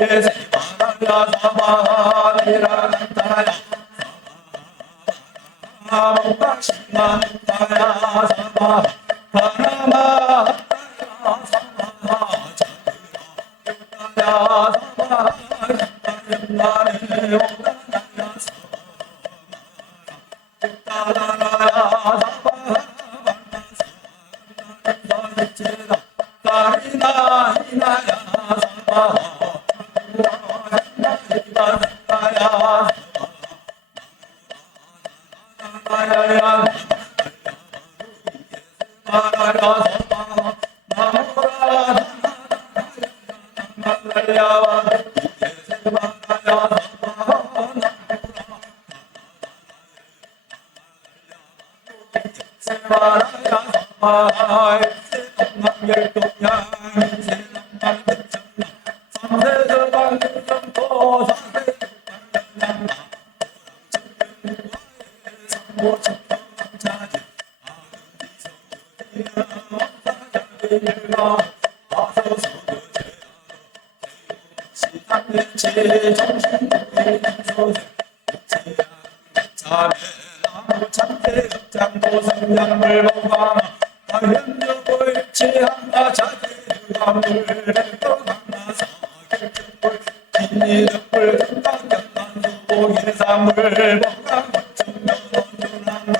예세바라야 사바하리라간다야 사바하신간다야 사바 바라마야 사바하자야 사바하신간다야 오다나야 사바하라야 사바하바나사바하지다 다리나이나야 사바하라야 사바하야야 사바하야 장도성장물 법왕 현주불 치한가 자기감물 백도강나 사길불 진리득불 금강경난수보 예사물 법왕 중면원준한물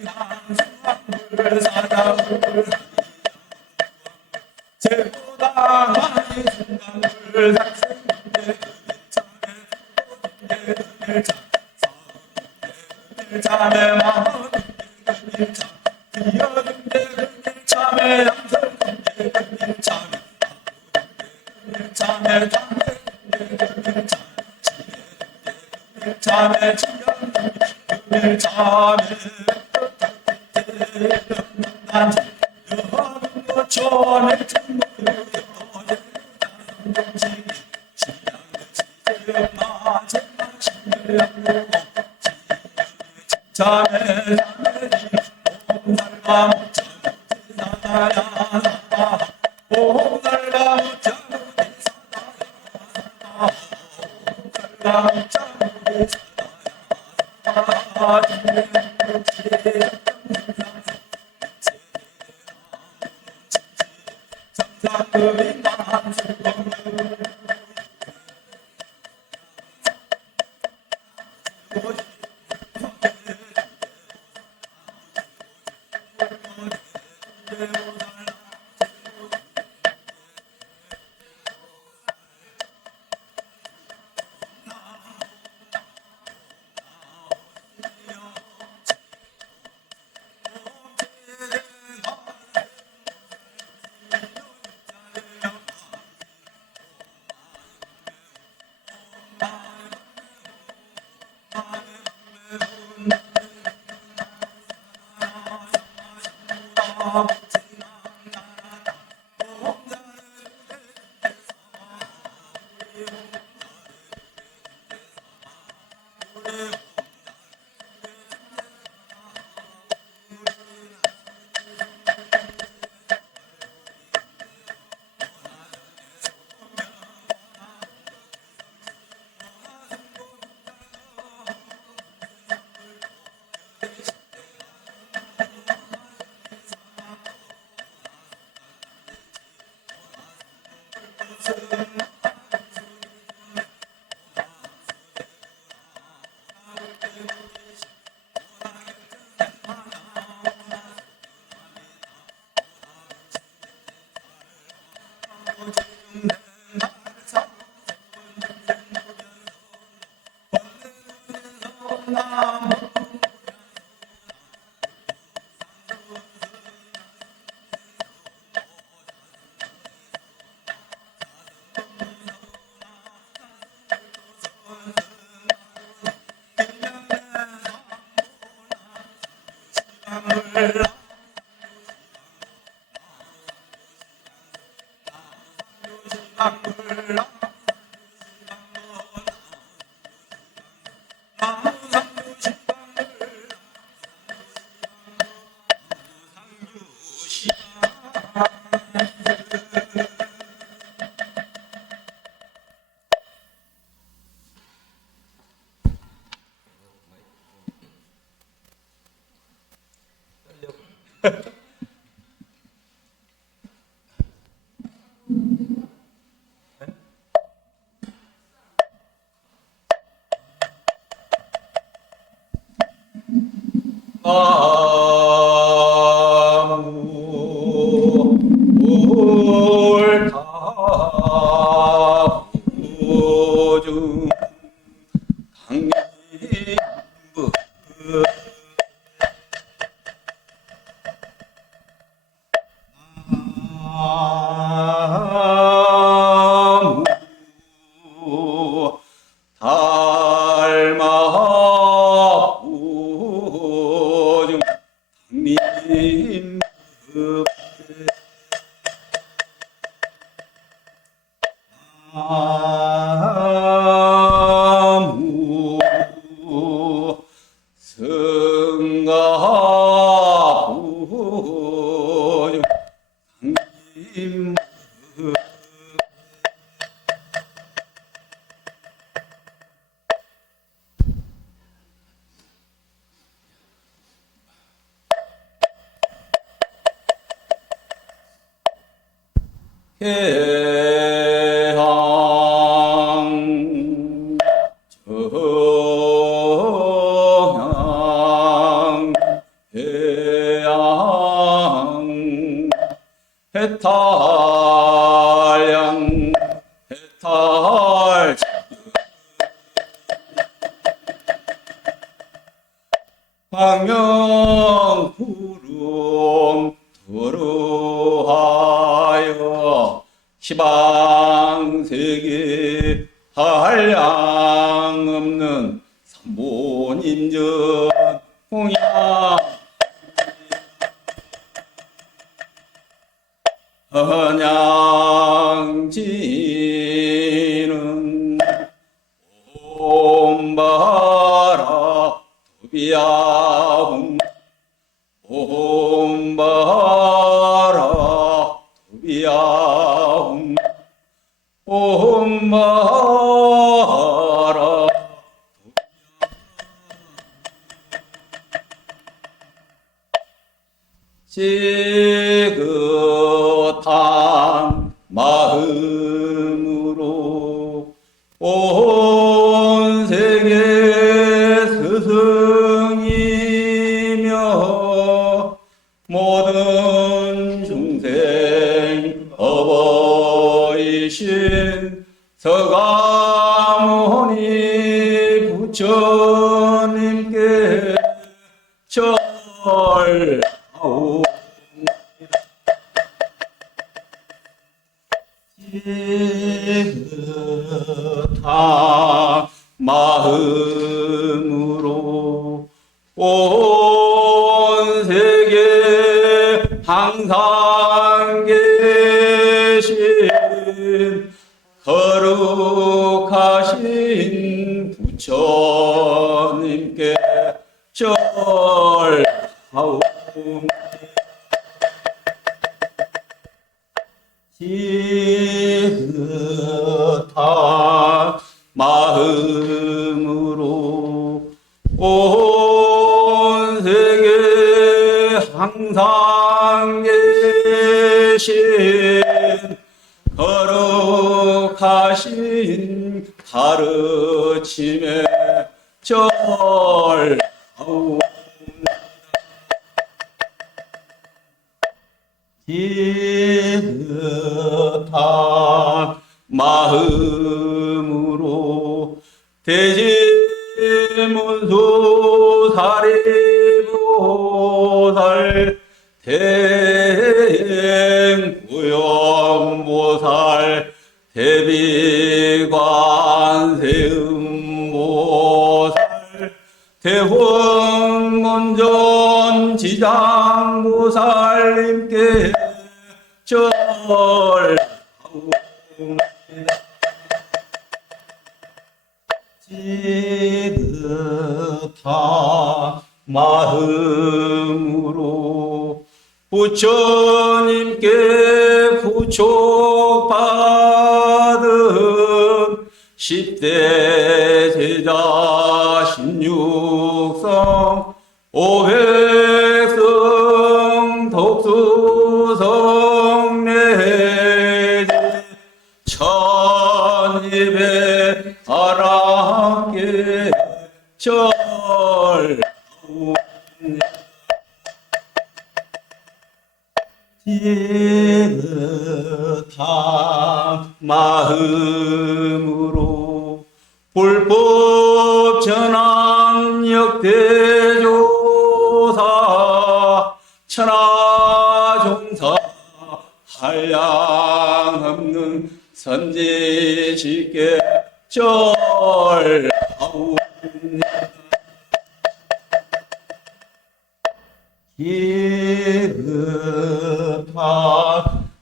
무디한수학물 사자물 제보당 한이순간물 작생문제 참에 마음 일참 기여등대 참에 양설 참에 참에 참에 참에 참에 난 여하는 초원의 천국을 정식 시장의 마제만 신뢰하고 자네 옴달과 무자무지사다야 사다 옴달과 무자무지사다야 사다 옴달과 무자무지사다야 삼상급인 만수건물 나무 옳다우중 강림부 나무 달마우중 강림부 나무 승가부중 강림부 해양 정향 해양 해탈양 해탈 광명구름 도로하여 시방세계 한량 없는 삼본인전 공양 헌양지는 옴바라 도비야훈 옴바라 도비야훈 옴바라 지긋한 마음으로 온 세계 스승이며 모든 중생 어버이신 서가모니 부처님께 절하오 지긋한 마음으로 온 세계 항상 계신 거룩하신 부처님께 절하오 지긋한 마음으로 온 세계 항상 계신 거룩하신 가르침에 절하오 지긋한 마음으로 대지문수 사리보살 대행구영보살 대비관세음보살 대원문전 지장보살님께 절하옵니다. 지긋한 마음으로 부처님께 부촉받은 10대 제자 16성 500성 독수성 내지 1200 아랍계 절하옵니다. 깨끗한 마음으로 불법 전환 역대조사 천하종사 한량없는 선지식계 절하옵니다. 깨끗한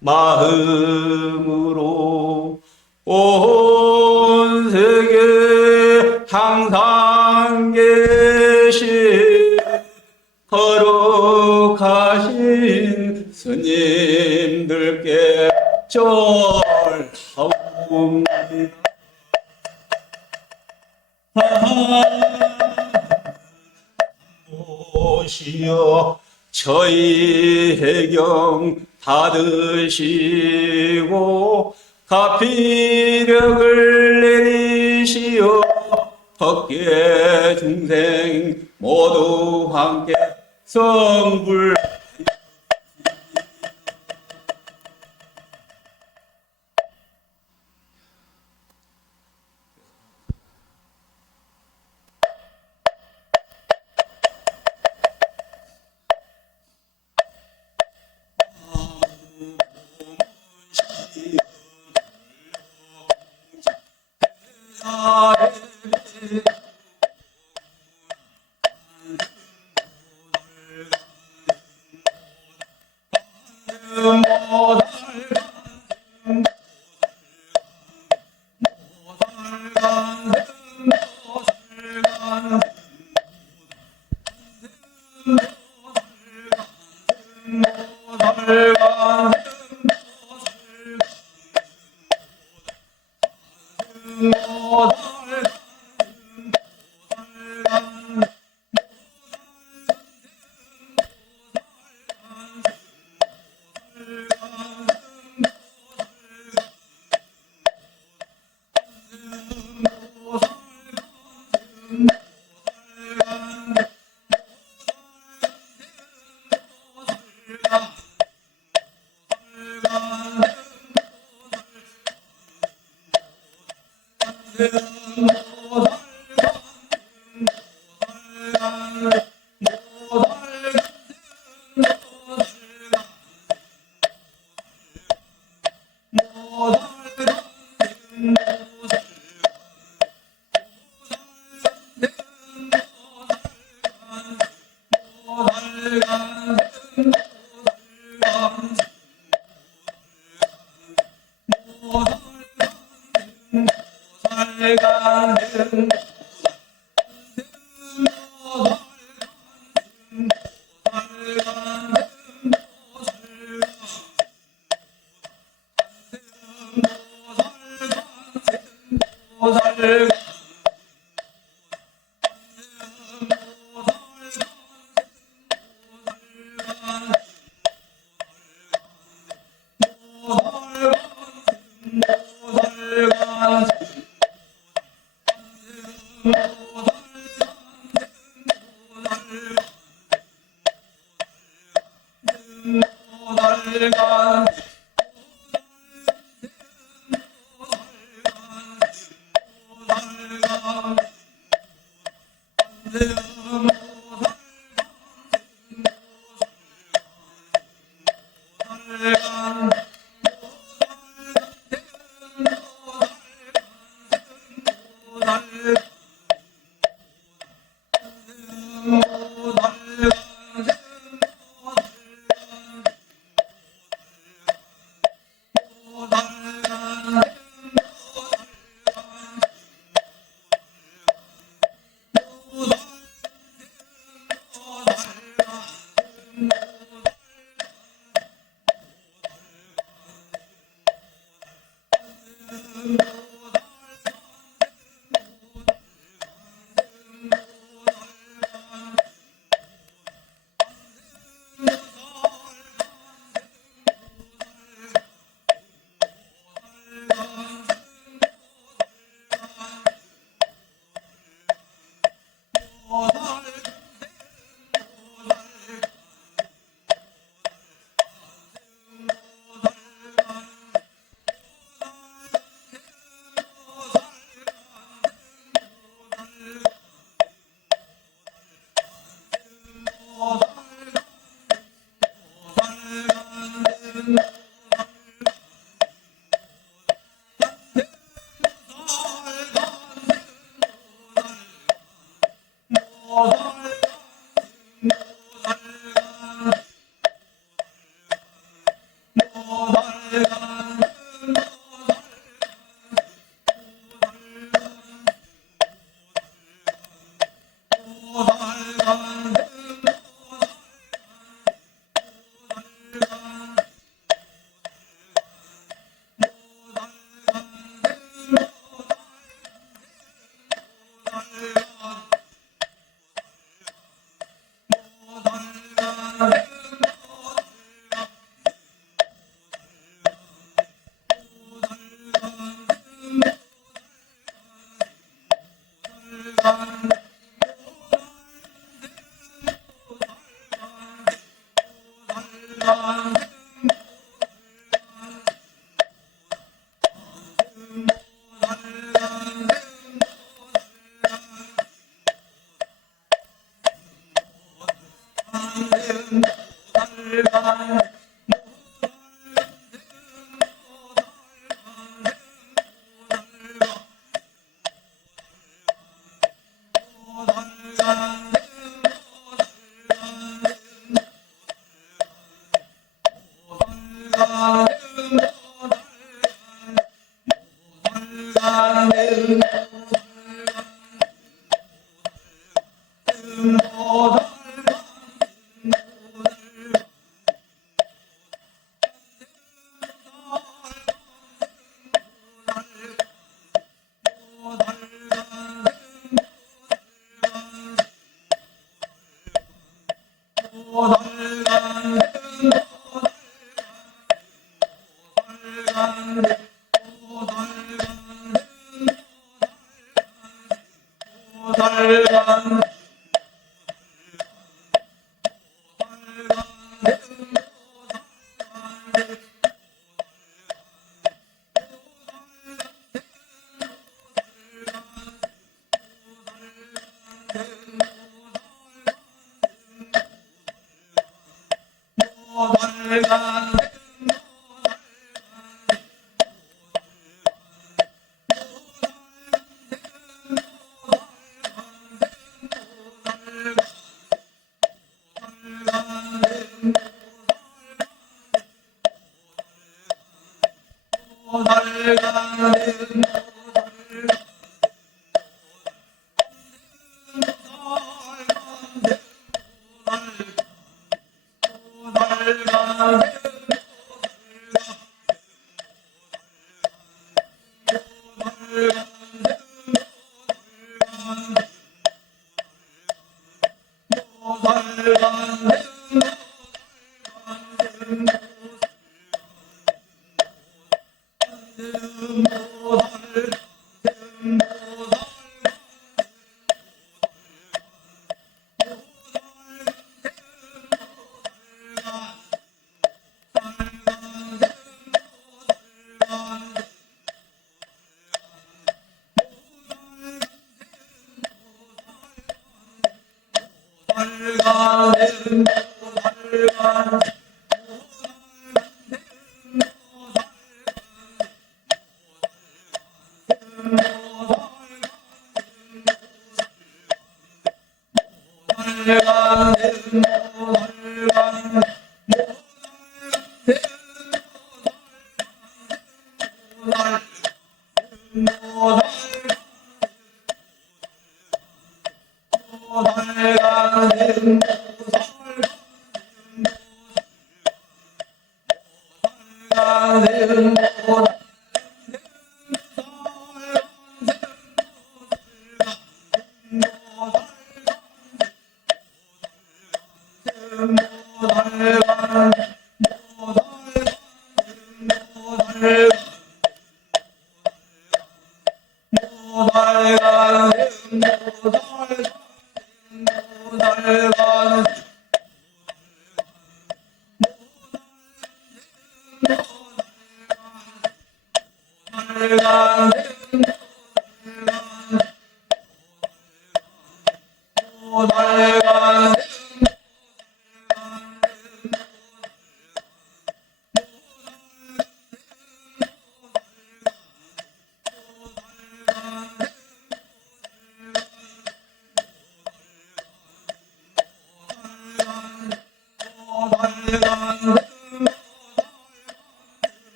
마음으로 온 세계 항상 계신 거룩하신 스님들께 절하옵니다. 모시어 저희 해경 다 드시고 가피력을 내리시어 법계 중생 모두 함께 성불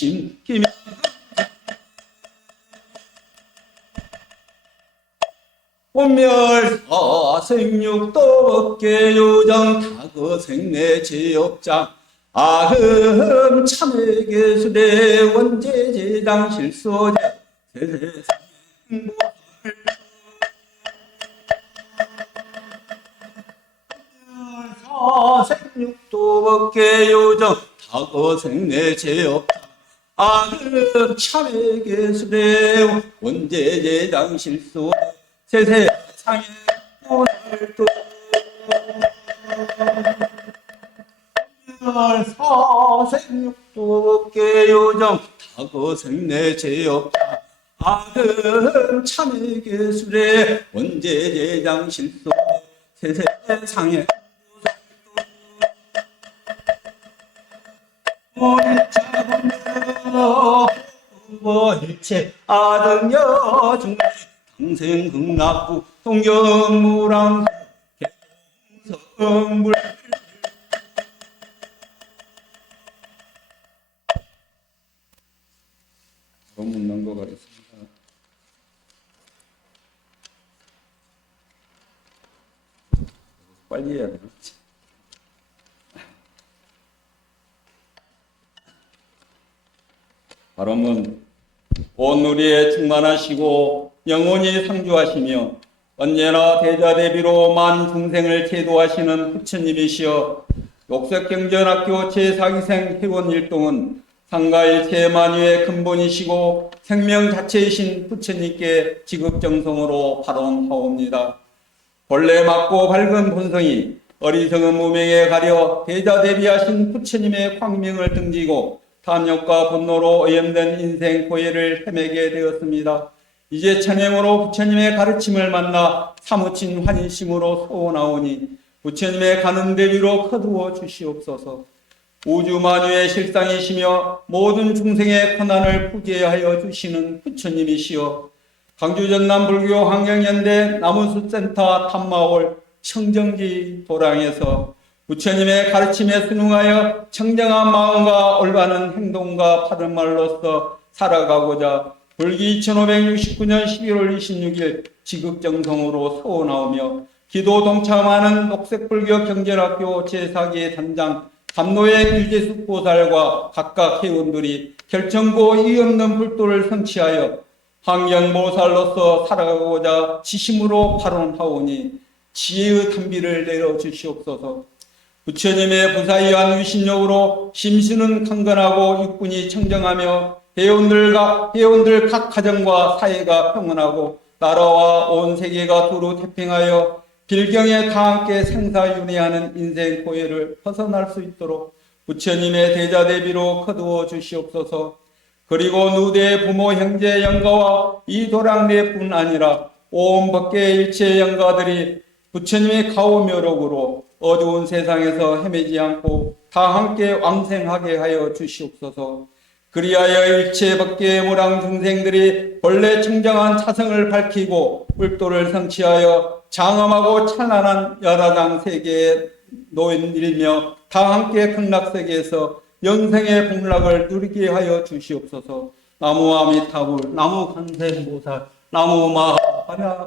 심기면 온멸사 생육도 업계 요정 타거생내 제업장 아흠 참회계수대 원제제당 실소제 생육도 업계 요정 타거생내 제업장 아흠 참회계수대 원제제당 실소제 세상에 오늘도 사생육도 업계 요정 타거생내 제업자 아흠 참회계술에 원제제장 실소 세상에 일체 아등여 중 당생극락구 동경무랑 개성물 너무 묻는 거 가겠습니다. 빨리 해야 되나? 바람은 온누리에 충만하시고 영원히 상주하시며 언제나 대자대비로 만 중생을 제도하시는 부처님이시여 녹색경전학교 제4기생 회원일동은 상가일체 만유의 근본이시고 생명 자체이신 부처님께 지극정성으로 발언하옵니다. 본래 맑고 밝은 본성이 어리석은 무명에 가려 대자대비하신 부처님의 광명을 등지고 탐욕과 분노로 오염된 인생 고해를 헤매게 되었습니다. 이제 찬행으로 부처님의 가르침을 만나 사무친 환희심으로 소원하오니 부처님의 가는 대비로 거두어 주시옵소서. 우주만유의 실상이시며 모든 중생의 고난을 구제하여 주시는 부처님이시여 광주 전남 불교 환경연대 나무숲센터 탐마올 청정지 도량에서 부처님의 가르침에 순응하여 청정한 마음과 올바른 행동과 바른 말로서 살아가고자 불기 2569년 11월 26일 지극정성으로 소원하오며 기도 동참하는 녹색불교 경전학교 제4기 단장 감노의 일제숙 보살과 각각 회원들이 결정고 이없는 불도를 성취하여 환경보살로서 살아가고자 지심으로 발언하오니 지혜의 탄비를 내려주시옵소서. 부처님의 부사위한 위신력으로 심신은 강건하고 육군이 청정하며 회원들 각 가정과 사회가 평온하고 나라와 온 세계가 두루 태평하여 빌경에 다 함께 생사윤회하는 인생 고해를 벗어날 수 있도록 부처님의 대자대비로 거두어 주시옵소서. 그리고 누대의 부모 형제 영가와 이 도량내뿐 아니라 온 법계의 일체 영가들이 부처님의 가오묘록으로 어두운 세상에서 헤매지 않고 다 함께 왕생하게 하여 주시옵소서. 그리하여 일체 법계의 무량 중생들이 본래 청정한 차성을 밝히고 불도를 성취하여 장엄하고 찬란한 열하당 세계에 놓일며 다 함께 극락세계에서 영생의 복락을 누리게 하여 주시옵소서. 나무 아미타불, 나무 관세음보살, 나무 마하야.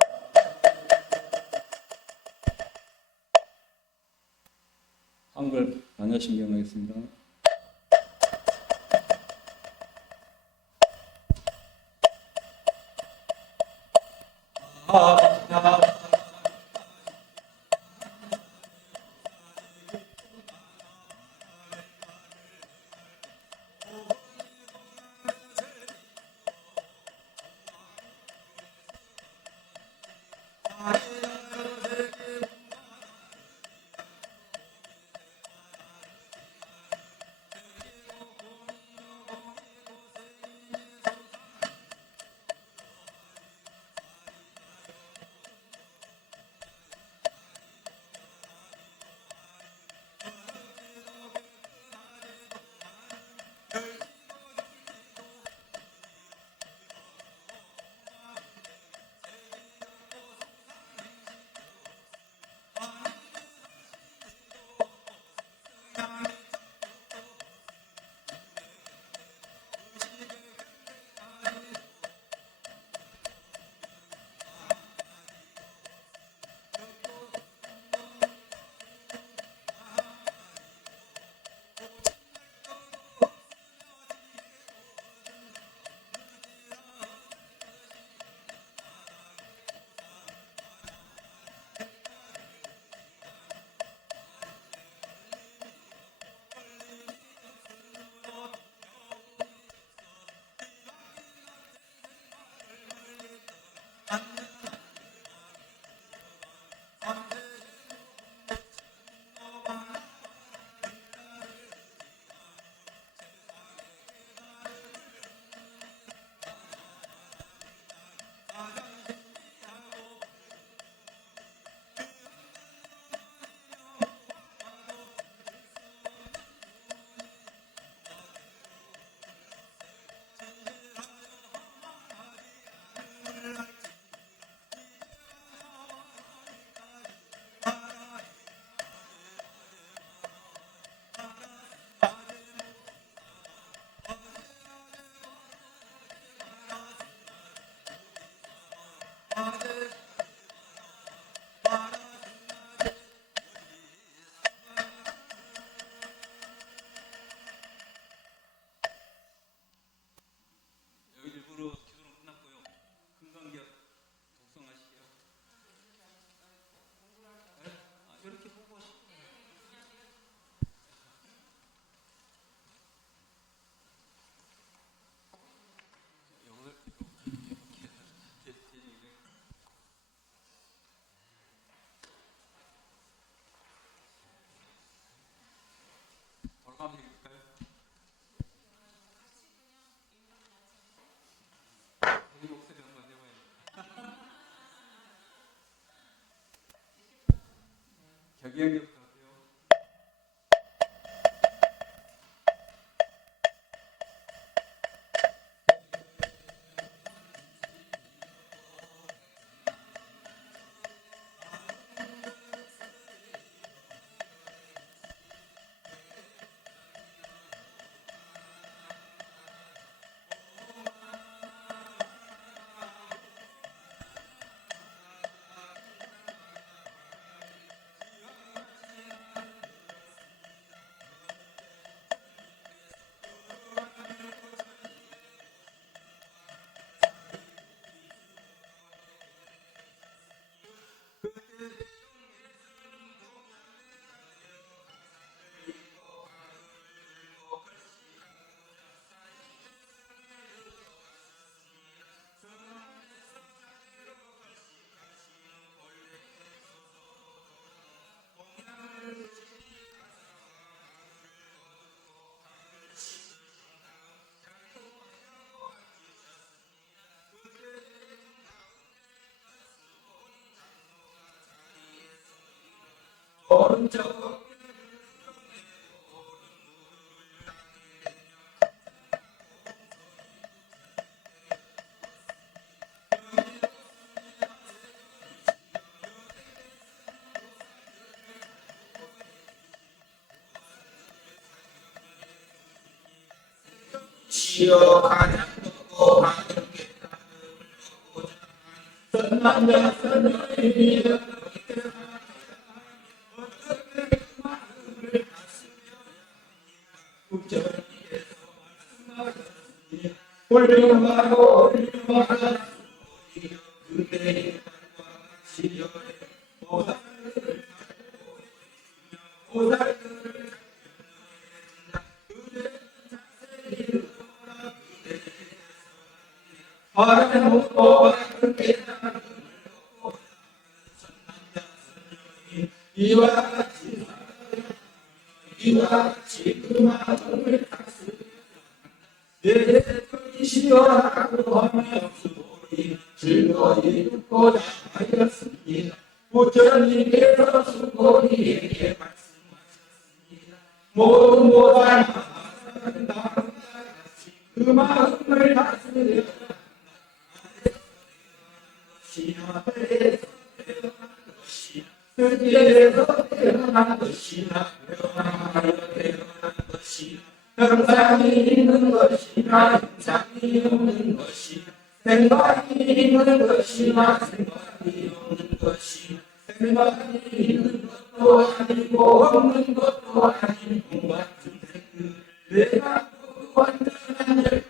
한글 반야신경하겠습니다. 기억력 하세요. 오른쪽 시어 가냐 고 하는 게 선남자 선녀의 훌륭하고 훌륭하다 그대의 시절에 보살을 이와 같이 그 마음을 내 시원하고 하며 수고히 즐거이 듣고자 하였습니다. 부처님께서 수고이에게 말씀하셨습니다. 모든 보살 그 마음을 다스려 스지에서 태어난 것이나 태어난 것이나 형상이 있는 것이나 형상이 없는 것이나 생각이 있는 것이나 생각이 없는 것이나 생각이 있는 것도 아니고 없는 것도 아닌 공같은 생들 내가 완전한 열반에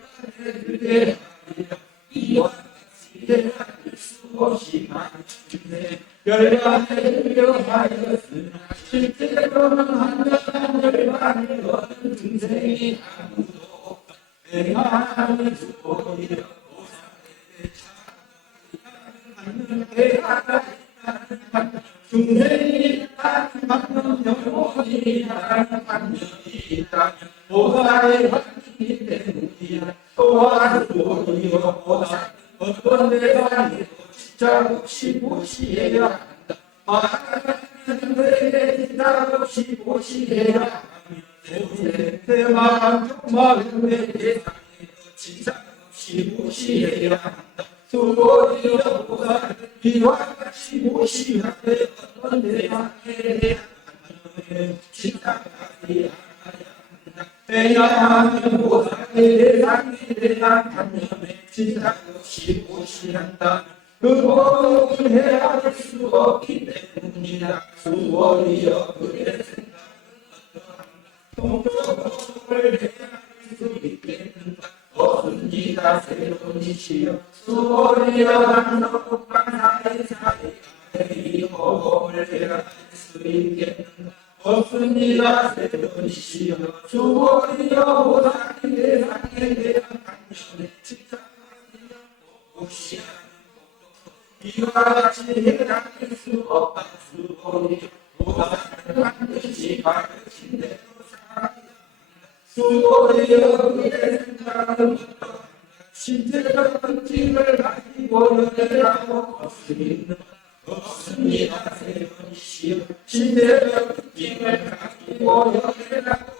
그대 하리라. 이와 같이 대할 수 없이 많은데 열반에 유명하였으나 실제로는 완전한 열반을 얻은 중생이 아무도 없다. 내가 하는 수고이여 보살에게 찾는 대하가 있다는 중생이 있다는 반면 영혼이 있다는 반면이 있다면 보살의 반면이 때문이야. 또한 수고이여 보살 어떤 대상이도 진짜 없이 보시해야 한다. 말하는 데에 진짜 없이 보시해야 하며 대마한 마음의 대상에도 진짜 없이 보시해야 한다. 수고이여 보살 이와 같이 보시야 돼. 어떤 대상에 대한 진짜 없이 왜냐하면 보살의 대상에 대한 관념에 진짜 없이 보시한다. 그것을 헤아릴 수 없기 때문이다. 수월이여 그의 생각은 동쪽을 헤아릴 수 있겠는가. 없습니다. 새로운이시여 수월이여 한석반사의 사이에 허공을 헤아릴 수 있겠는가. 없습니다. 새로운이시여 수월이여 보살의 대상에 대한 관념에 진짜 없이 이와 같이 해당할 수 없다. 수고이여 보살은 반드시 가르친 대로 살아야 한다. 수고이여 그의 생각은 어떠한가. 신체적 특징을 가지고 연애하고 없습니다. 없습니다. 새로운이시여 신대적 느낌을 가지고 연애라고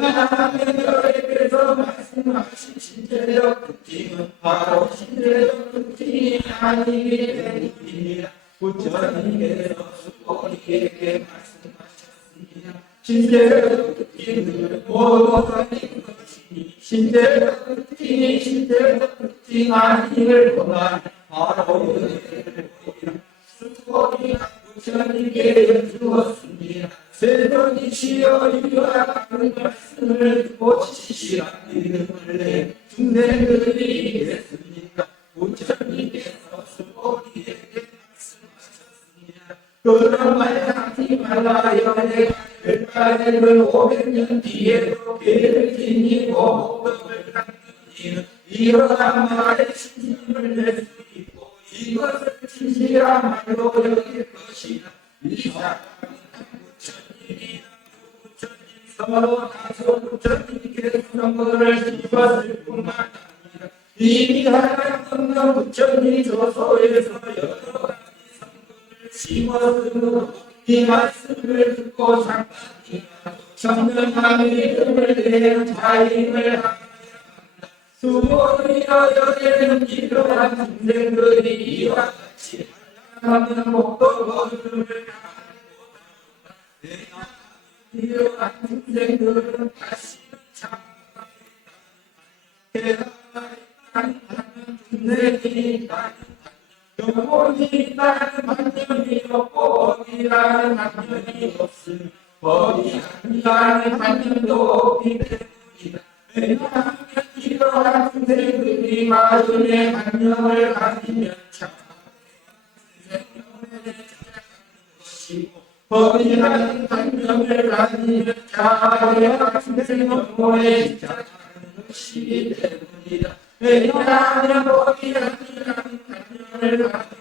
하나님께서 말씀하신 신대적 느낌은 바로 신대적 느낌이 아니기 때문입니다. 부처님께서 수고리에게 말씀하셨습니다. 신대적 느낌을 모두 가진 것이니 신대적 느낌이 신대적 느낌 아니를 보나 바로 연애를 보이라. 수고리가 부처님께 주었습니다. 세존이시여 이와 같은 말씀을 고치시라 이름을 내 중생들이 있겠습니까? 부처님께서 수고리에게 말씀하셨습니다. 그런 말 하지 말라요. 내가 별가리를 500년 뒤에도 개를 지니고 목적을 갖는 이는 이러한 말에 신심을 낼 수 있고 이것을 진실한 말로 여길 것이다. 이 사람은 서로 다소 부처님께서 선거를 입었을 뿐만 아니라 이미 하나님은 부처님 조소에서 여러 가지 선거를 심었으므로 이 말씀을 듣고 상관이나 청명한 믿음을 내는 자임을 합니다. 수고리여 여기는 이러한 중생들이 이와 같이 하나님은 목도거름을 이러한 중생들은 다시는 참하겠다. 하는 중생이 영혼이 있다는 반면이 없고 법이라는 반면이 없음 법이 아니라는 반면도 없기 때문이다. 왜냐하면 이러한 중생들이 마음의 반면을 가지면 생명을 찾아가는 것이고 법이라는 반면을 가지면 자아의 중생의 찾아가는 것이기 때문이다. 왜냐하면 법이 아니라는 반면을 가지고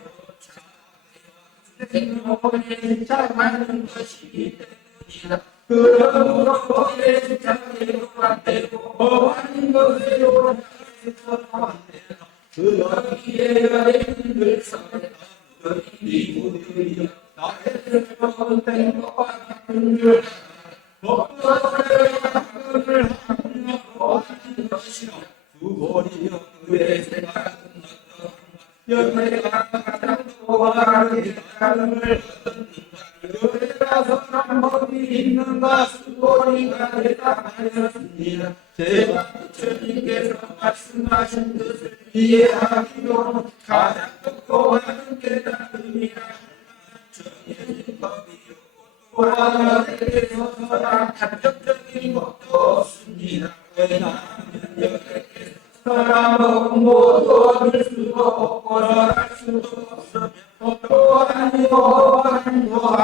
생명의 찾아가는 것이기 때문이다. 그러므로 법의 집착대로 안 되고 법 아닌 것으로 안 되나 그 여기에 여인들 선에 너희들이 모두이여 나의 잘못된 것과 같은 줄 법도를 학금을 하려고 하는 것이라 수고리여 그의 생각은 어떠한가 여태가 가장 좋아하는 사람을 여기라서 방법이 있는가 수고리가 대답하였습니다. 제가 부처님께서 말씀하신 뜻을 이해하기로 가장 똑똑한 깨달음이라 정해진 법이요 또한 여기에서 서랑 간접적인 것도 없습니다. 왜냐하면 여기에서 사람은 모두 얻을 수도 없고 할 수도 없으며 또한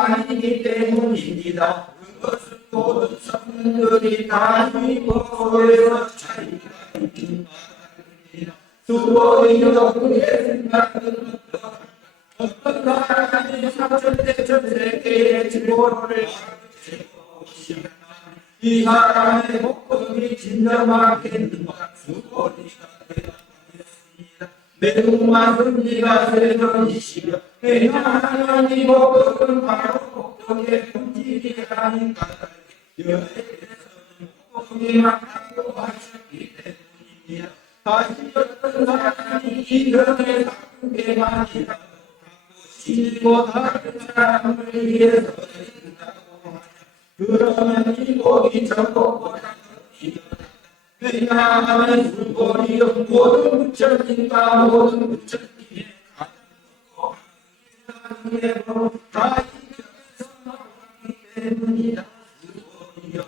아니기 때문입니다. 그것은 모든 성들이 다 이목소에서 차이가 있는 말입니다. 수고이여 그의 생각은 어떤 사람이 사천대천세계의 지고를 가르치고 오시면 이 사람의 목적이 진정하겠는가 수고리가 대답하였습니다. 매국맛은 네가 세존이시여 왜냐하면 이 목적은 바로 목적의 본질이 아닌가 여기에서는 목적이 많다고 하셨기 때문입니다. 다시 어떤 사람이 이 경에 바꾸게 아니라 바꾸시고 다른 사람을 위해서 된다고 하냐 그러면 이 복이 저복보다 왜냐하면 수고리여 모든 부처님과 모든 부처님의 가능으로 다 이겨서 나오기 때문이다. 수고리여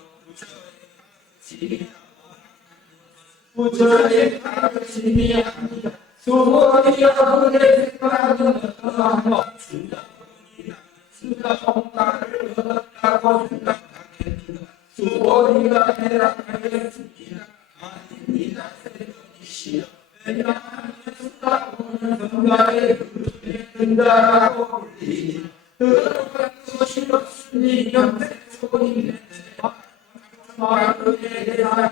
부처의 가르침이 아니다. 수고리여 그의 생각은 어떠하며 수다공가를 얻었다고 생각하겠는가. 수고리가 대답하였습니다. 아닙니다. 세존이시여 왜냐하면 수다공은 성가의 그릇에 든다라고 불리니 그러한 것이 없으니 염색 소인의 마음에 대한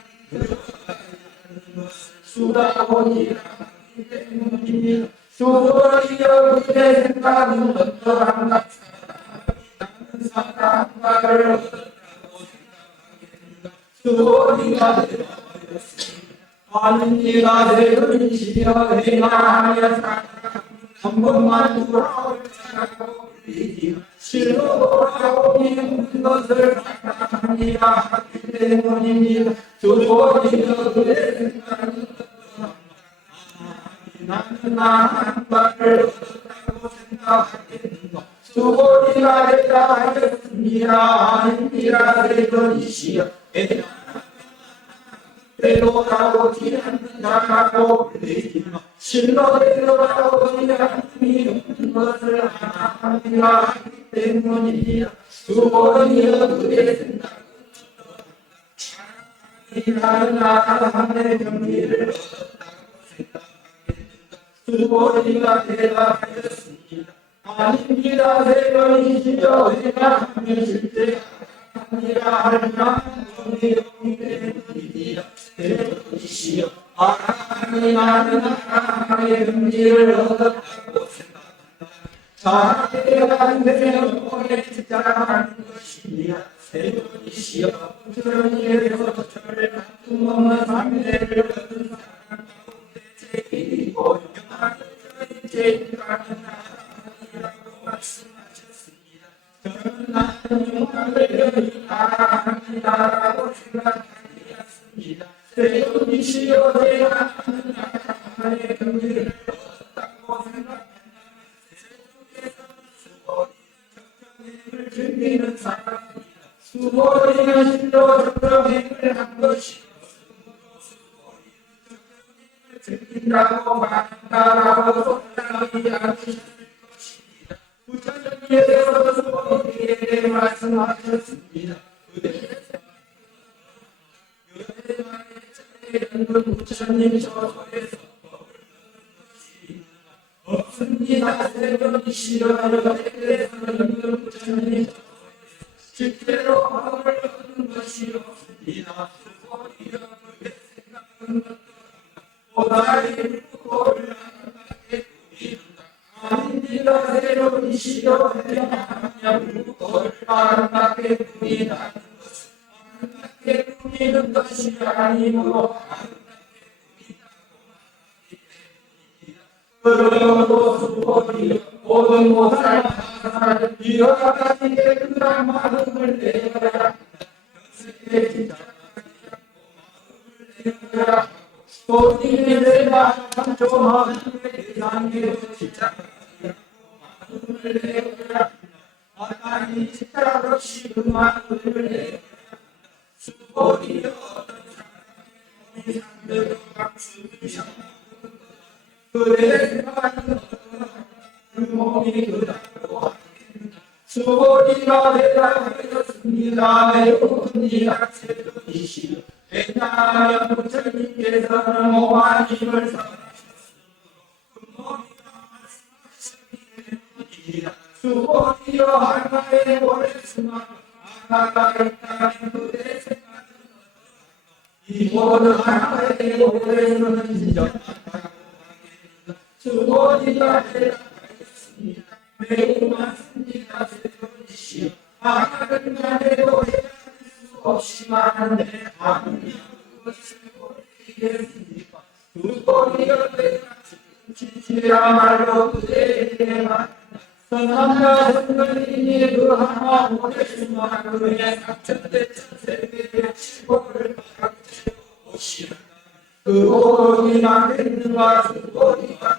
수다공이라 하기 때문입니다. 수고리여 그의 생각은 어떠한가. 자를 얻었다고 생각하겠는가. 수고리가 되어버렸으니 하는 이가 되어지시려 행하여 한 번만 돌아올 자라고 불리지만 실로 돌아오니 없는 것을 생각합니다 하기 때문입니다. 수고리가 그의 생각을 나는 한 발을 얻었다고 생각하겠는가. 수고리가 되다 하였습니다. 아닙니다. 되더니시여 되돌아오지 않는 자라고 불리지만 실로 되돌아오지 않음이 없는 것을 하나님이라 하기 때문이라. 수고리여 그의 생각은 나는 하나님의 경리를 얻었다고 생각하겠는가. 수고리가 대답하였습니다. 아닙니다. 되더니시여 행하면 실제 아니라 할 만한 경리였기 때문이라. 되더니시여 하나님 나는 하나님의 경리를 얻었다고 생각한다. 자기가 안 되면 오래 집착하는 것입니다. 되더니시여 부처님께서 저를 다툼없는 상대를 얻은 사람 가운데 제일이고 영원한 제일 가는 나라라고 말씀하셨습니다. 저는 나는 영광을 하나님이라고 생각하였습니다. 되더니시여 제가 나는 하나님의 경리를 얻었다고 생각합니다. 세상에서는 수고리는 즐기는 사람입니다. 수고리는 실로 적정행을 한 것이고 수고리는 즐긴다고 말한다라고 속상하지 않으셨을 것입니다. 부처님께서 수고리에게 말씀하셨습니다. 부처님 저서에서 없습니다. 되더니시여 여태께서는 부처님 실제로 법을 얻은 것이 없습니다. 수고리여 그의 생각은 보살이 묵고를 하나님께 꾸미는다. 아닙니다. 되더니시여 행하면 묵고를 하나님께 꾸미다는 것은 하나님께 꾸미는 것이 아니므로 그러므로 수고리여 모든 보살 하사를 이와 같이 깨끗한 마음을 내어야 현세에 집착하지 않고 마음을 내어야 하고 또 이내 마음 조마음의 대상에 집착하지 않고 마음을 내어야 한다. 하나님 집착 없이 그 마음을 내어야 한다. 수고리여 어떤 사람이 상대로 박수를 쳐 그의 생각은 그 몸이 그다고 하겠는가. 수고리가 대답하였습니다. 매우 큰 이가 세도이시여 왜냐하면 부처님께서는 오만 힘을 선하셨으므로 그 몸이라 말씀하셨기 때문이라. 수고리여 하나의 오래 수만 하나가 있다면 그의 생각은 이 모든 하나의 오래는 진정하다. 수고리가 대답하였습니다. 매우 많습니다. 되더니시여 하나님 간에도 헤아릴 수 없이 많은데 아무리 그것을 모르겠습니까. 수고리가 대답하였습니다야말로 그에게만 선함과 선걸이니 그 하나 오래수만 그의 삼천대천세계의 칠복을 가르쳐 오시라. 그 오름이나 했는가 수고리가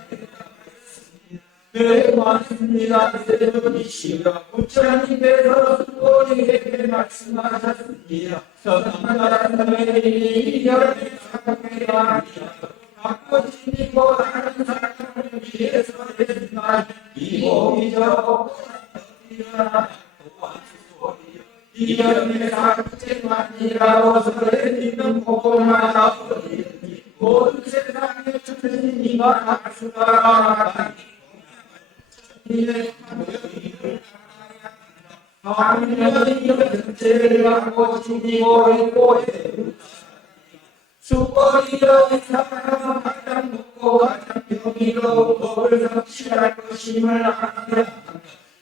네, 맞습니다. 되더니시여 부처님께서 수고리에게 말씀하셨습니다. 선함과 선걸이니 열의 사랑이 아니라 바꿔지니고 다른 사람을 위해서 했지만 이 몸이 저보다 이 열의 사랑만이라고 설레이는 복음만 잡으니 모든 세상에 주님이가 할 수가 없다니 이의 하늘을 하나님의 전체를 갖고 지니고 있고 수고리여 이 사람은 가장 높고 가장 경이로운 법을 성취할 것임을 알아야 한다.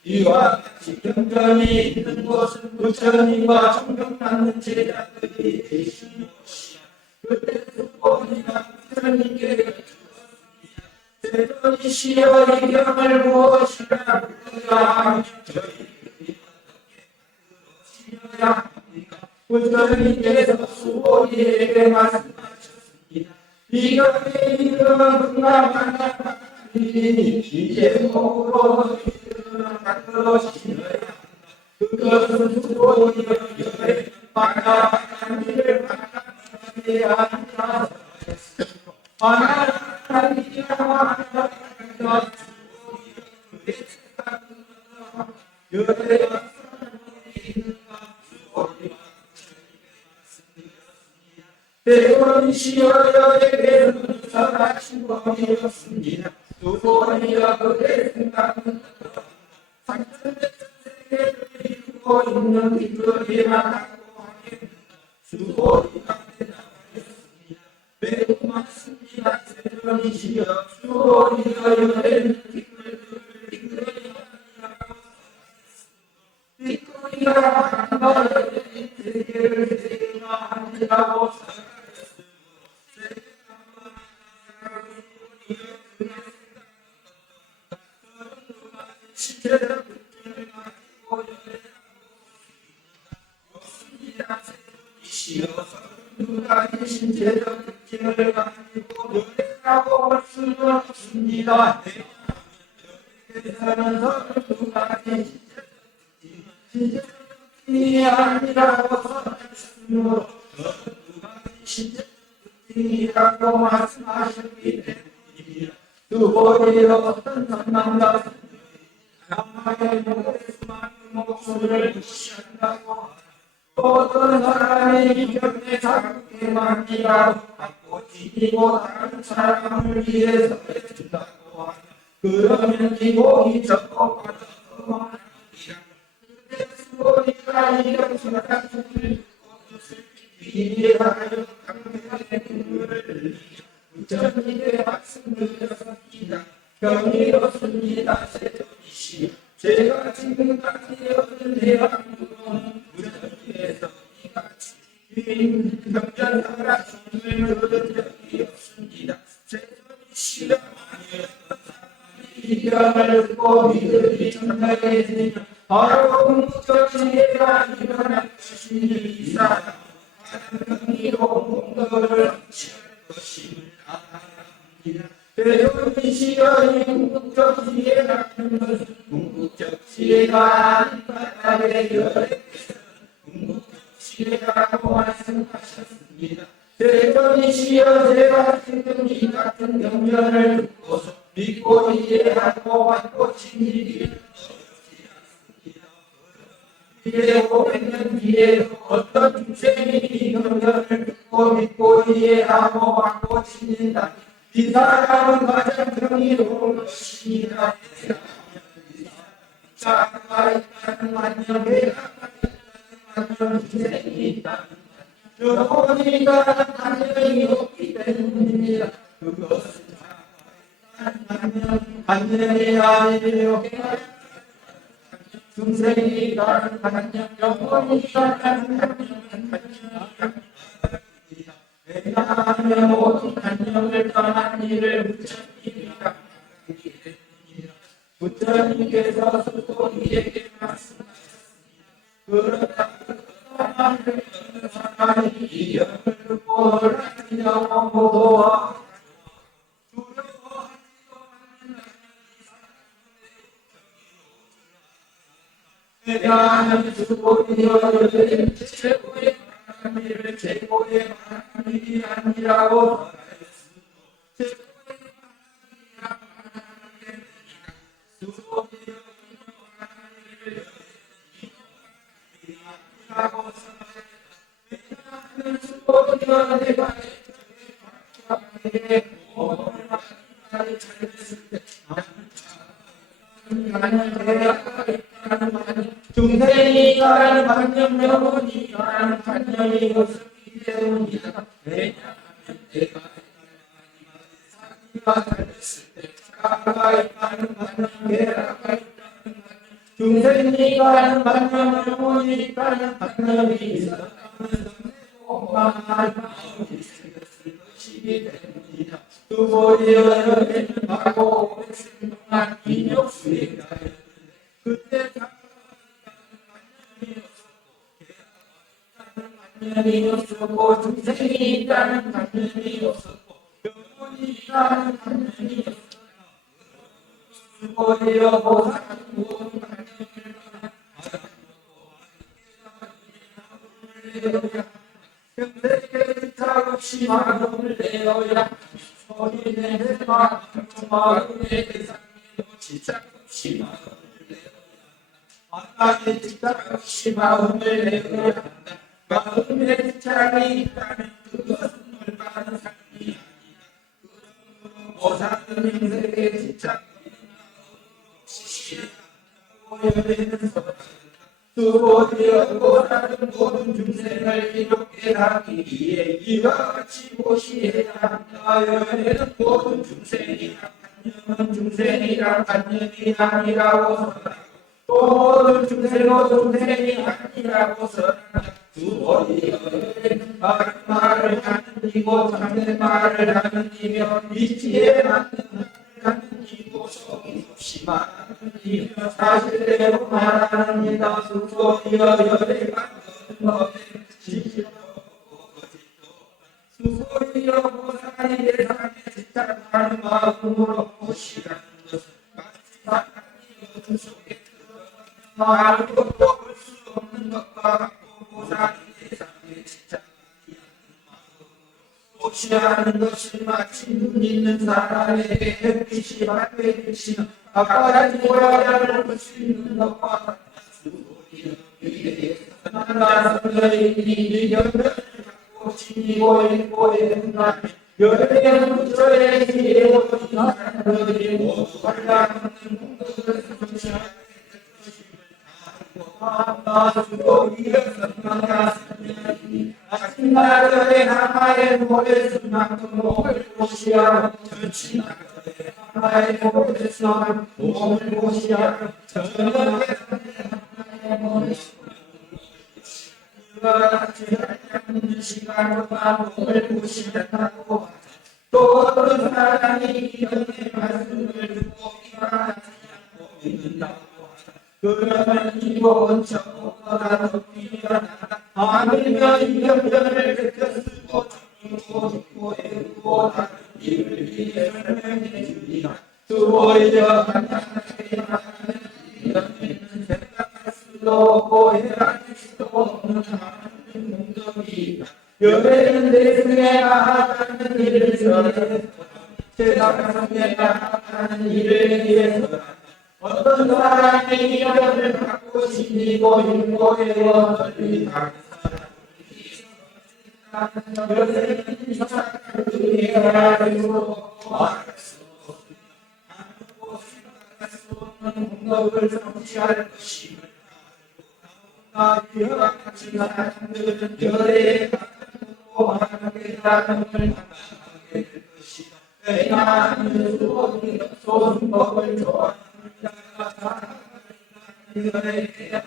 이와 같이 경전이 있는 곳은 부처님과 존경받는 제자들이 계신 곳이야. 그때 수고이나 부처님께 세존이시여 이 병을 무엇이라 불러야 하며 저희들이 어떻게 그러시려야 합니까? 부처님께서 수고이에게 말씀하셨습니다. 이것에 이르는 금강만나니 이제 목으로 이르는 만들어 신어야 한다. 그것은 수고이여 여의 만나는 일을 만나는 게 아니라 만나는 일이라 만나는 세존이시여 여에게는 선하신 법이었습니다. 수고이여 그의 생각은 상천대 세계를 이루고 있는 이들이라고 하겠다. 수고이가 대답하였습니다. 매우 많습니다. 세존이시여 수고이여 여의 이끌이가 한 번에 세계를 세계화하리라고 신체적 느낌을 가지고 누가 이 신체적 느낌을 가지고 노래라고 볼 수는 없습니다. 여기서는 누가 이 신체적 느낌이 아니라고 선했으므로 누가 이 신체적 느낌이라고 말씀하셨기 때문입니다. 수고이여 어떤 선망과 남마의 목숨만 목숨을 무시한다고 어떤 사람이 이렇게 자기만이라고 하고 지니고 다른 사람을 위해서 해준다고 하면 그러면 기복이 적고 받아서 그때 수고리가 이렇게 같은 비리하여 강력하게 눈물을 흘리며 부처님의 말씀을 드렸습니다. 경이롭습니다. 세존이시여 제가 지금까지 얻은 대학으로는 부처님에서 이같이 경전하라 주님을 얻은 적이 없습니다. 세존이시여 만약에 이 병을 듣고 이들이 전달해지면 바로 궁극적지혜가 일어날 것이니 이 사람 경이로운 공덕을 취할 것임을 알아야 합니다. 세존이시여 이 궁극적 지혜 같은 것은 궁극적 지혜가 아닌 바닥의 열애께서 궁극적 지혜라고 말씀하셨습니다. 세존이시여 제가 지금 이 같은 경전을 듣고서 믿고 이해하고 받고 진리기를 이제 500년 뒤에 어떤 중생이 이 경전을 듣고 믿고 이해하고 받고 진린다. 이 사람은 가장 경이로운 것입니다. 자가 있다는 만년, 배가 있다는 만년, 희생이 있다는 만년, 영혼이 있다는 만년이 없기 때문입니다. 그것은 자가 있다는 만년, 만년이 아니며 중생이 있다는 만년, 영혼이 있다는 만년, 왜냐하면 모든 단념을 떠난 일을 부처님이라 하기 때문이라. 부처님께서 수고이에게 말씀하셨습니다. 그러다 그만을 사람이 이 영을 듣고 놀라며 모도와 두려워하지도 않는 왜냐하면 수고이여 여의 최고의 일을 최고의 하나님이 아니라고 말했으므로 최고의 하나님이라고 하는 게 수고이여 하나님을 아니라고 왜냐하면 수고이여 내가 내게 몸을 하나님을 잘했을 때 나는 대학가 있다는 말 중생이 있다는 관념 영혼이 있다는 관념이 없기 때문이다. 왜냐하면 내가 자기가 잘했을 때 자가 있다는 관념, 내가 있다는 관념, 중생이 가는 반면 영혼이 가는 반면이 있었다면 공방할 마음이 생겼을 것이기 때문이다. 두보리어는 하고 500생 동안 인욕수에 가였는데 그때 반면이 없었고 중생이 있다는 반면이 없었고 영혼이 있다는 반면이 없었고 두보리어 보살은 모든 현대의 자없이 마음을 내어야 소리내 마음의 대상으로 지적 없이 마음을 내어야 하나의 지적 없이 마음을 내어야 한다. 마음의 지적이 있다면 그것은 올바른 삶이 아니다. 그러므로 보살은 인생의 지적 없이 오열에서 두보리어 보살은 모든 중생을 이롭게 하기 위해 이와 같이 보시해야 한다. 여에는 모든 중생이라 반념은 중생이라 반념이 아니라고 설하고 또 모든 중생은 중생이 아니라고 설한다. 두보리어에는 바른 말을 하는 이고 참된 말을 하는 이며 이치에 맞는 말을 하는 이고 속이 없이 말하는 이며 사실대로 말하는 이다. 두보리어 열애가 너의 진실도 거짓도 두보리어 보살이 대상에 집착하는 마음으로 보시라는 것은 마치 사람이 어둠 속에 들어가면 아무것도 볼 수 없는 것과 같고 보살이 대상에 집착하지 않는 마음으로 보시라는 것은 마치 눈 있는 사람에게 햇빛이 밖에 비치는 바깥의 모양을 볼 수 있는 것과 같다. 하나님의 연결을 갖고 지니고 있고 있는가 열애는 부처의 지혜로 이 사람들이 모두 관람하는 공덕을 성취하게 될 것임을 알고 주고 이어서 만났으니 아침나절에 하마의 모래수만큼 몸을 보시야 전치나절에 하마의 모래수만큼 몸을 보시야 저녁에 하마의 모래수만큼 그와 같이 하는 시간과 몸을 보시다고 하자. 또 어떤 사람이 기존의 말씀을 듣고 이와 같이 않고 믿는다고 하자. 그러면 이복은 적보다 더 뛰어나다. 아니면 이병전을 베꼈으고 정리고 듣고 애우고 다른 일을 위해 설명해 주리라. 두보리어 간단하게 말하면 이런 생각할 수도 없고 해라질 수도 없는 하나님 공덕이다. 열애는 내승에 나아가는 일을 위해서 세상에 나아가는 일을 위해서 어떤 사람이 이념을 갖고 지니고 읽고 외워 널리 다른 사람을 열애는 이 사람을 위해야 되고 말할 수 없고 아무것도 생각할 수 없는 공덕을 성취할 것임을 알고 이와 같이 사람들은 열애에 가까워 하게 나눔을 당하게 될 것이다. 왜냐하면 좋은 법을 좋아하는 자가 사랑하는 열애에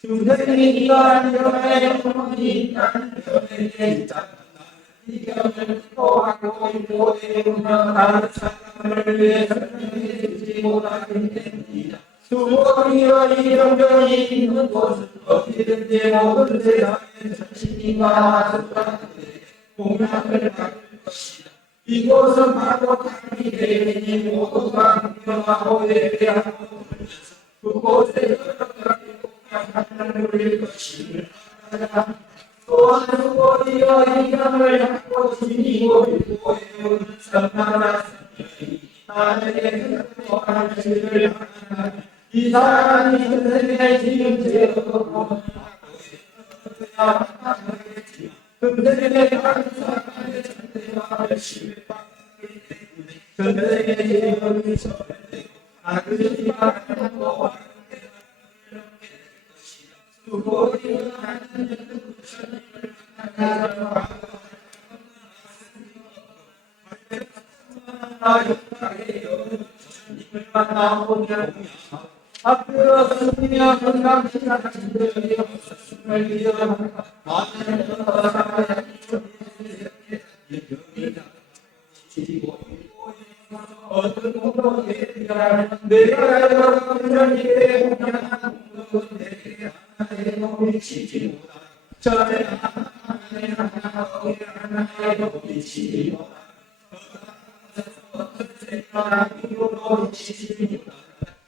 중생이 이러한 열애의 영혼이 있다는 열애에 있잖아. 이견을 토하고 일고 배우며 다른 사람을 위해 설명해 주지 못하기 때문이다. 두보리어 이 영경이 있는 곳은 어디든지 모든 세상의 전신이가 수단들에게 공양을 받을 것이다. 이곳은 바로 당이 대리니 모두가 공경하고 예배하고 돌면서 그곳에 여러 가지 공양을 누릴 것임을 알아야 또한 두보리어 이 영을 갖고 지니고 읽고 배우는 선만한 성령이 나에게 또한 죄를 하나님 이 사람이 선생의 지금 죄로 선생의 다른 사람의 전대와 열심을 받기 때문에 선생의 죄를 소멸되고 아그지 말고 하게 될 것이다. 두보리어 하나님은 부처님을 만나서 부처님을 만나보며 앞으로 승리와 건강시가 진들이여 숨을 들여 많은 사람의 어떤 공도 내가 여러분들에게 공양한 공도 내게 하나의 몸이 치지 못하 전에 하나의 몸이 치지 못하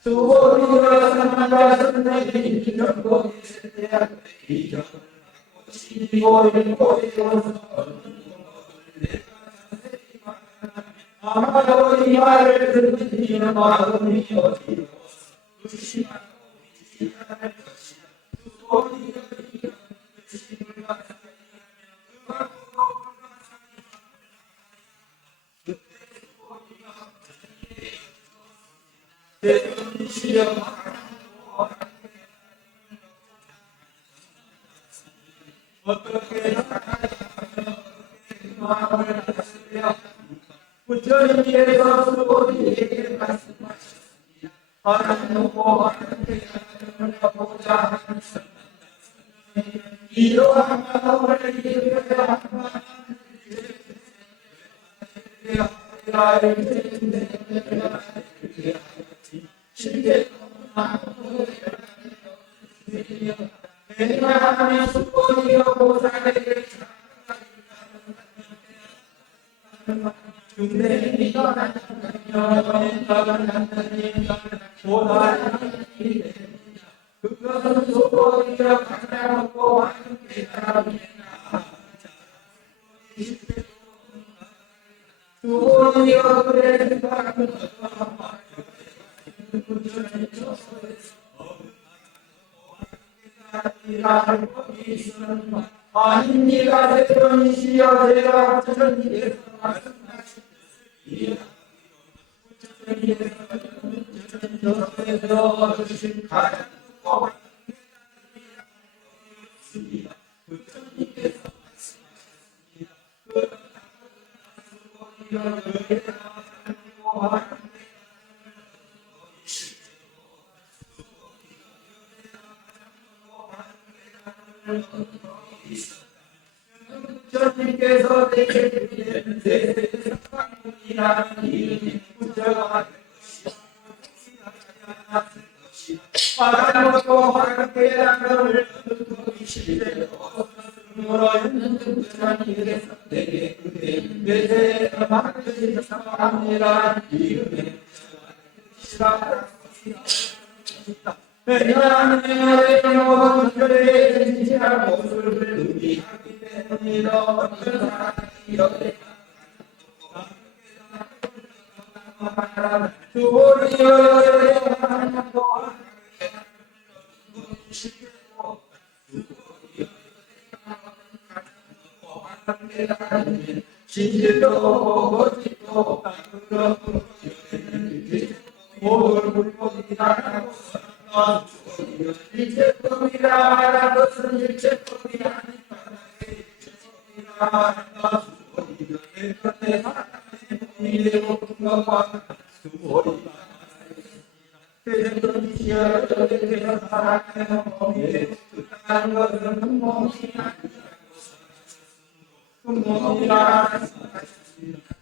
수고리가 상하가 선생이 이전고 있을 때야 이전 치고 읽고 읽어서 아마도 이 말을 듣는 이는 마음이 어디로 의심하고 의심할 것이다. 수고리가 이런 의심을 받아 어떻게 마음을 다스려 부처님께서 수고리에게 말씀하셨습니다. 하나님과 하나님께 보자 하는 이러한 마음을 이루어야 하나님의 수고리여 보살에게 중대히 그것은 수고리여 가져먹고 함께 사람이나 수고리여 그래 생각하는 아닙니다. 대전이시여 제가 부처님께서 말씀하셨습니다. 부처님께서 주신 가르침과 부처님께서 말씀하셨습니다. 부처님께서 내게 주신 세상이라는 이름이 부처가 화가먹고 화가깨달음을 듣고 이시되고 물어있는 부처님께서 내게 내 세상을 만드신 사람이라는 이름이 부처가 왜냐하면 모든 것들에 진실한 모습을 의미하기 때문이다. 어떤 사람이 여기 수고리여 하나님도 진실도 거짓도 모든 물고기 다 일체법이라 하는 것은 일체법이 아니라 일체법이라 하는 것은 내 곁에 하나님의 몸이 되고 그것과 수고리가 대전이시여 저에게서 하나님의 몸이 되고 그다는 것은 그 몸이 아니라 그 몸이라 하셨습니다.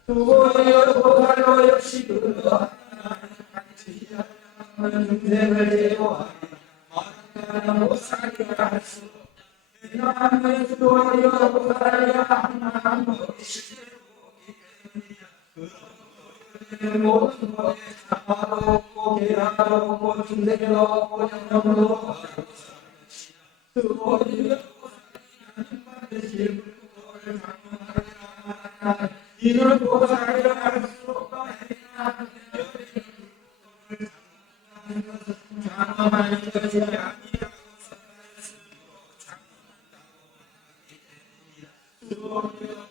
수고리여 보살로 역시 그거 하나님의 중생을 제거하며 하나님의 보살이라 할 수 하나님의 수고리여 보살이야 하나님의 그 모든 것에 사마도 없고 계란도 없고 중생도 없고 영영도 없고 수고리여 보살이야 반드시 불구를 장명하리라 이는 보살이라 할 수 없다 장엄한 것이 아니라 수고리여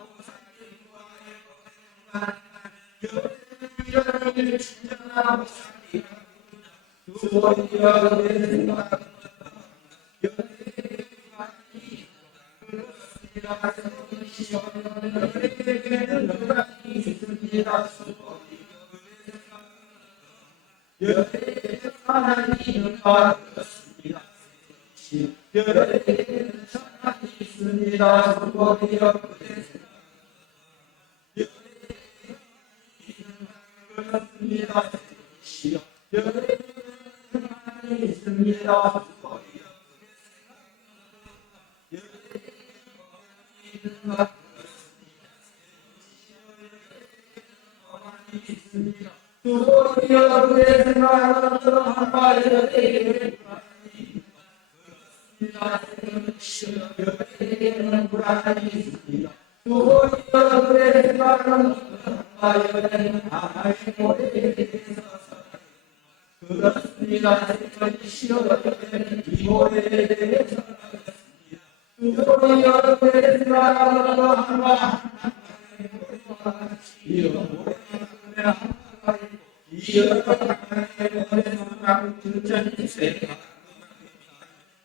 보살이와의 진정한 보살이라 수고리여 내 생각 여에게는 누가이 있습니다. 수고리여 하나님은 있습니다. 열애에는 천하이 있습니다. 수고비여 그랬습니다. 열애에는 천하이 있습니다. 수고비여 그랬습니다. 한바에 열애에는 불안이 있습니다. 수고비여 그랬습니다. 한바에는 그렇습니다. 시어에는 이모에 대해서 수고비여 그랬습니다. 한바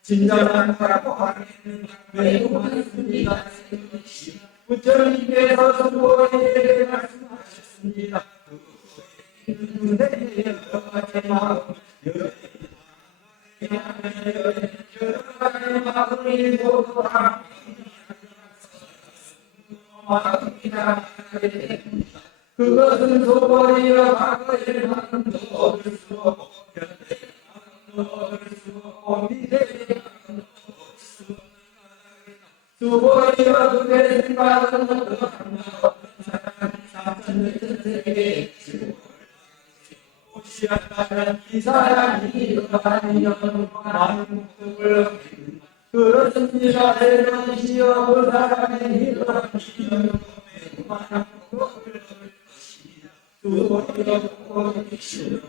진정한 거라고 하기는 매우 많습니다. 부처님께서 수고에게 말씀하셨습니다. 여러 가지 마음이 모두 마음이다. 그것은 소버리여 과거의 마음도 얻을 수 없고 현대의 마음도 얻을 수 없고 미래의 마음도 얻을 수 없고 소버리여 그의 생각은 어떠한 사람이 삼천년 세계에 오시았다면 이 사람이 일어나면 많은 목적을 얻게 그렇습니다. 대전시여 그 사람이 일어나면 많은 목적을 수고비여 그것이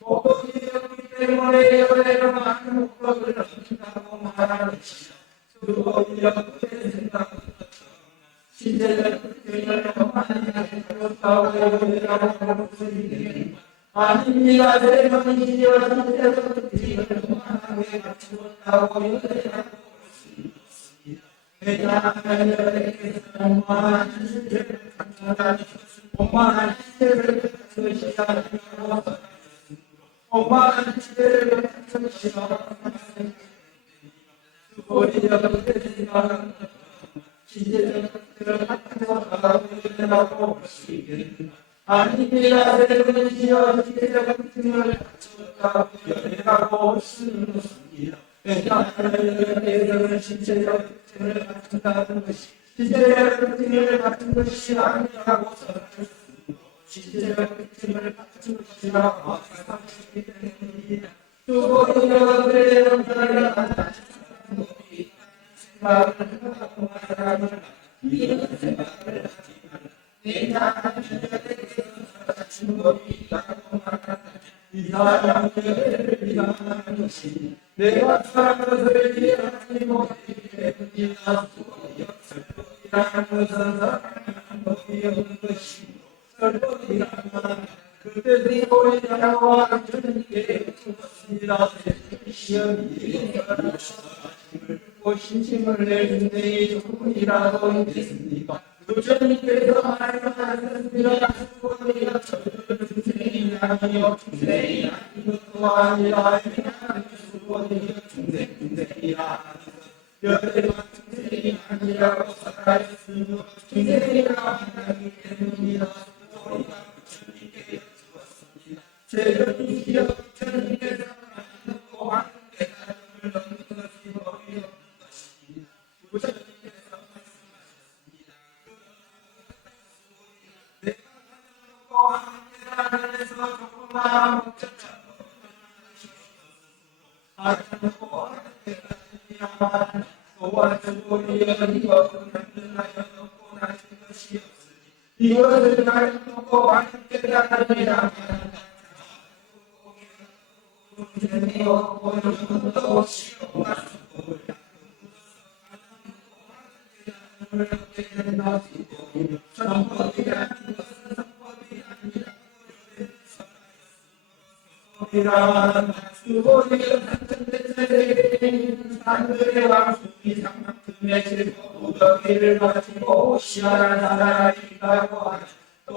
수고비였기 때문에 열애가 많은 목적을 얻는다고 말하는 수고비여 그의 생각 시대를 그때를 많이 하셨다고 열애라고 부르시니 아닙니다. 대전시여 시대를 그때를 많이 갖추었다고 열애라고 오만한 시대를 갖추시다니까 오만한 시대를 갖추시다니까 수고리여 그랬으나 시대를 갖추었다고 하시기를 아닙니다. 대전시여 시대를 갖추었다고 열애라고 하시는 왜냐하면 신체적 특징을 갖춘다는 것이 신체적 특징을 갖춘 것이 아니라고 설명했습니다. 신체적 특징을 갖춘 것이라고 말씀하시기 때문입니다. 수고리여 그의 영상을 만나시는 것이 생각을 하고 말하는 이런 생각을 하지만 왜냐하면 신체적 갖춘 것이 있다고 말하는 이 사람들을 비난하는 것이 내가 사는 것을 이해하지 못하기 때문이라 설법이라는 것은 사랑하는 법이 없는 것이고 설법이라는 것은 그때 소리라고 하나님께 주었습니다. 시험이 듣고 신심을 내준 데에 조금이라도 있겠습니까? 부처님께서 말씀하셨습니다. 수고리여 저들은 중생이 아니요 중생이 아닌 것도 아니라 수고리여 중생이라 열애가 중생이 아니라고 살아있으며 중생이라 하기 때문이라 수고리가 부처님께 주었습니다. 제전시여 부처님께서 하시고 하는 깨달음을 얻는 것이 법이 없는 것입니다. 부처님께서 하늘에서 조금만 목적자 아름다워 하늘이야만 또한 수고리여 이것은 간증하여 놓고 나신 것이 없으니 이것을 가르치고 하나님께 깨달음이라 하나님이여 보여주고 시험과 수고를 하나님을 얻게 된 것이고 성법이라는 것은 성법이 아니라 이란 수고리여 산천대세계인 산들의 왕숙이 상만큼의 질고 무더기를 가지고 시원한 나라에 있다고 하니 또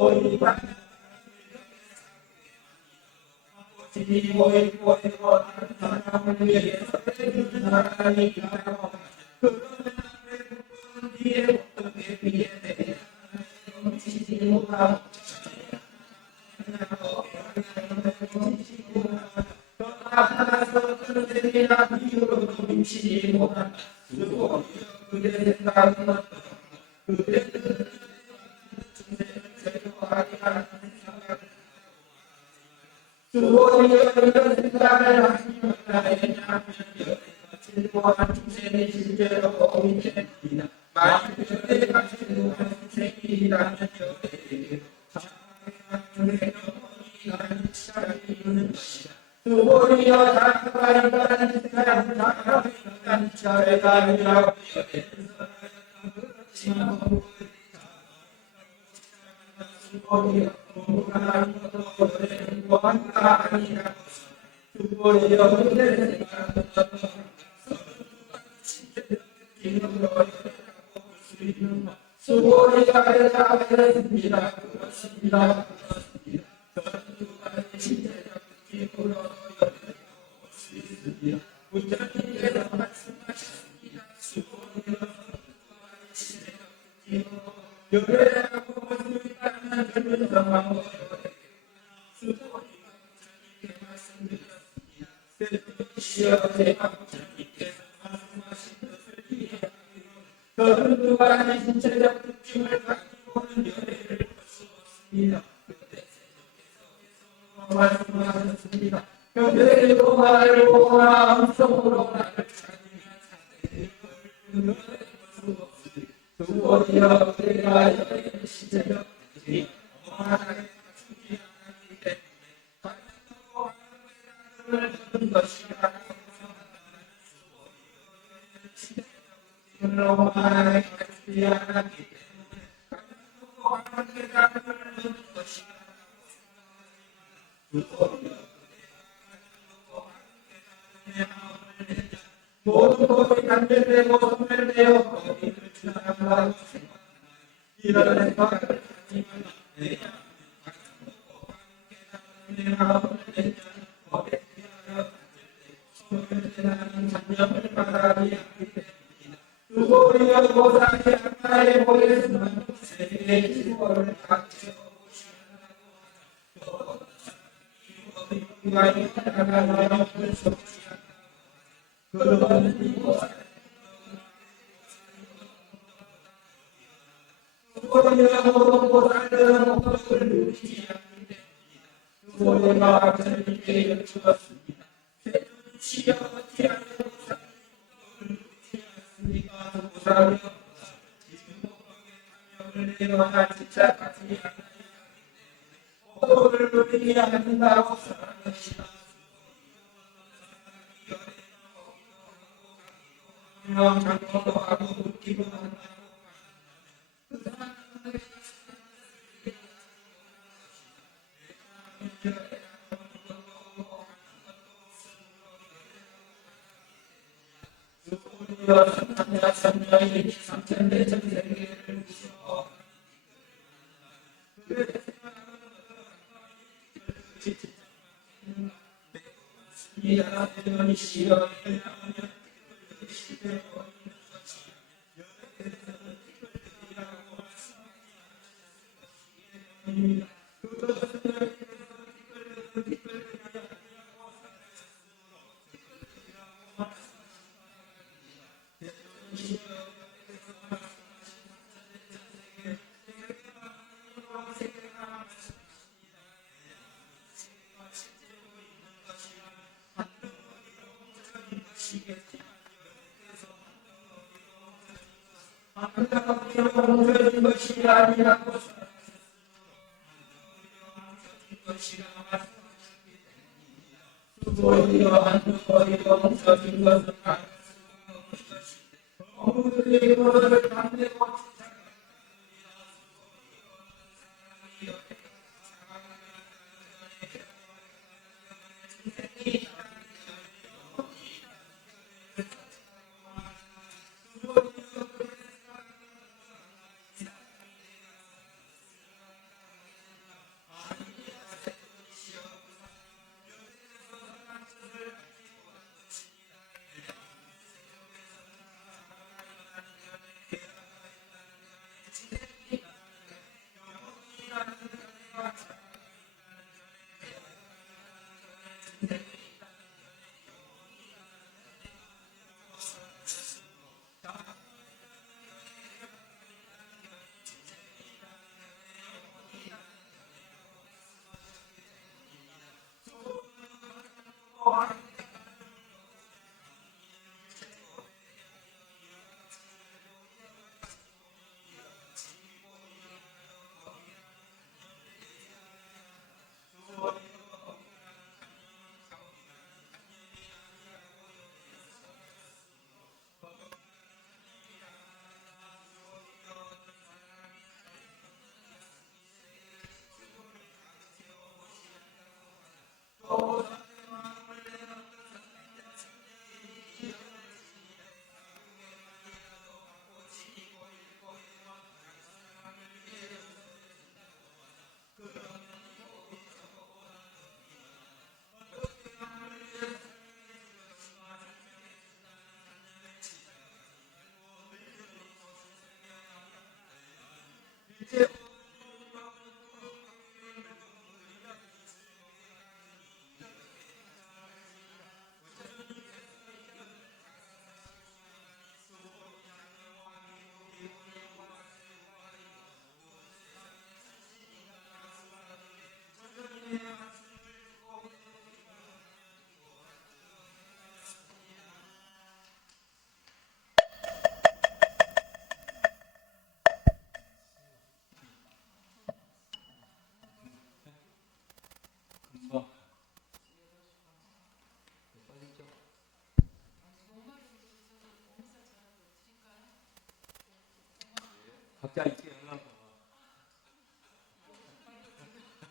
각자 있게 하려고.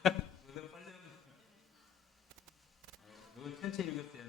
너는 빨리. 너는 천천히 읽었어요.